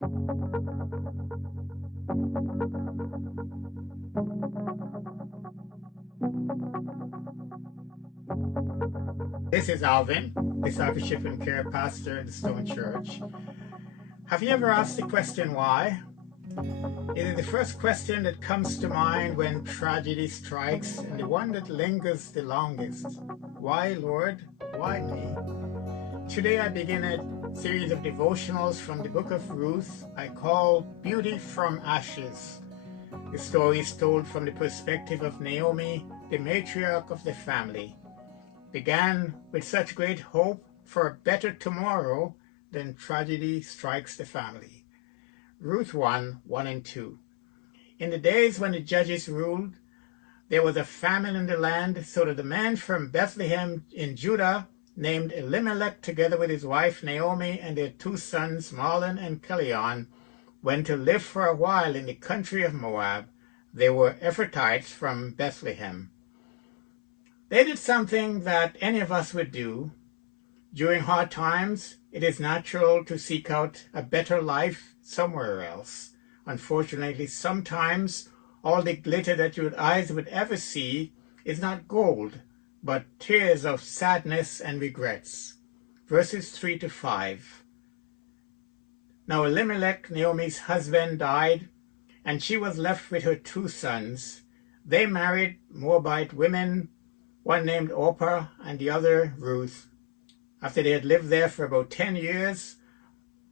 This is Alvin, discipleship and care pastor at the Stone Church. Have you ever asked the question why? It is the first question that comes to mind when tragedy strikes, and the one that lingers the longest. Why, Lord? Why me? Today I begin a series of devotionals from the book of Ruth I call Beauty from Ashes. The story is told from the perspective of Naomi, the matriarch of the family. Began with such great hope for a better tomorrow, then tragedy strikes the family. Ruth 1 and 2. In the days when the judges ruled, there was a famine in the land, so that the man from Bethlehem in Judah, named Elimelech, together with his wife Naomi and their 2 sons, Mahlon and Chilion, went to live for a while in the country of Moab. They were Ephrathites from Bethlehem. They did something that any of us would do. During hard times, it is natural to seek out a better life somewhere else. Unfortunately, sometimes all the glitter that your eyes would ever see is not gold, but tears of sadness and regrets. Verses 3 to 5. Now Elimelech, Naomi's husband, died, and she was left with her 2 sons. They married Moabite women, one named Orpah and the other Ruth. After they had lived there for about 10 years,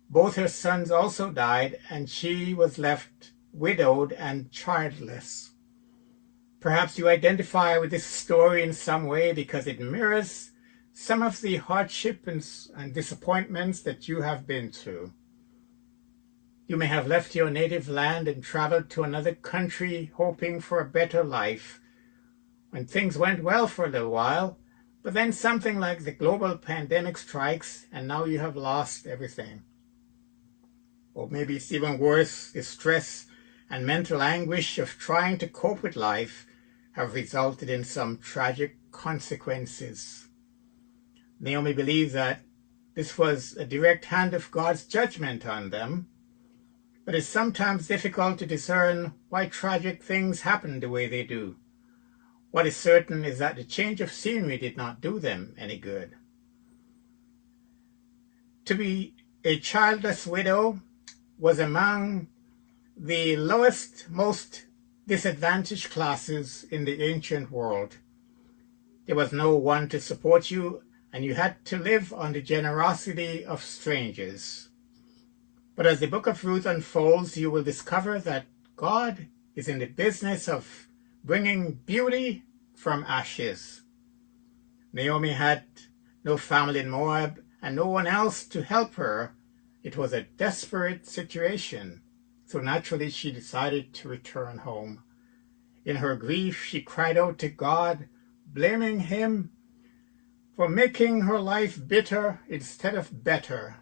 both her sons also died, and she was left widowed and childless. Perhaps you identify with this story in some way because it mirrors some of the hardship and disappointments that you have been through. You may have left your native land and traveled to another country hoping for a better life, when things went well for a little while, but then something like the global pandemic strikes and now you have lost everything. Or maybe it's even worse, the stress and mental anguish of trying to cope with life have resulted in some tragic consequences. Naomi believes that this was a direct hand of God's judgment on them, but it's sometimes difficult to discern why tragic things happen the way they do. What is certain is that the change of scenery did not do them any good. To be a childless widow was among the lowest, most disadvantaged classes in the ancient world. There was no one to support you, and you had to live on the generosity of strangers. But as the book of Ruth unfolds, you will discover that God is in the business of bringing beauty from ashes. Naomi had no family in Moab and no one else to help her. It was a desperate situation, so naturally she decided to return home. In her grief, she cried out to God, blaming him for making her life bitter instead of better,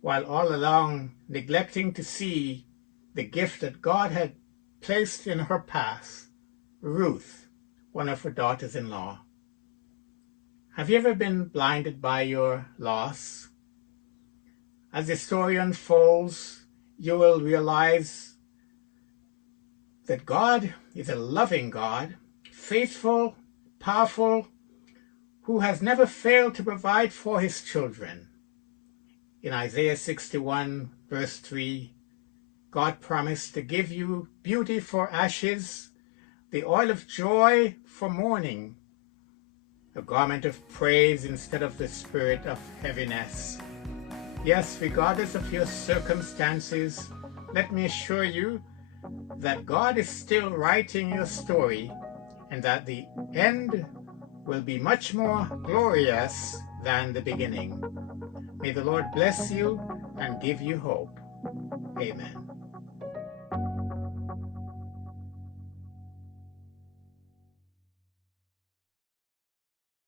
while all along neglecting to see the gift that God had placed in her path, Ruth, one of her daughters-in-law. Have you ever been blinded by your loss? As the story unfolds, you will realize that God is a loving God, faithful, powerful, who has never failed to provide for his children. In Isaiah 61, verse 3, God promised to give you beauty for ashes, the oil of joy for mourning, a garment of praise instead of the spirit of heaviness. Yes, regardless of your circumstances, let me assure you that God is still writing your story and that the end will be much more glorious than the beginning. May the Lord bless you and give you hope. Amen.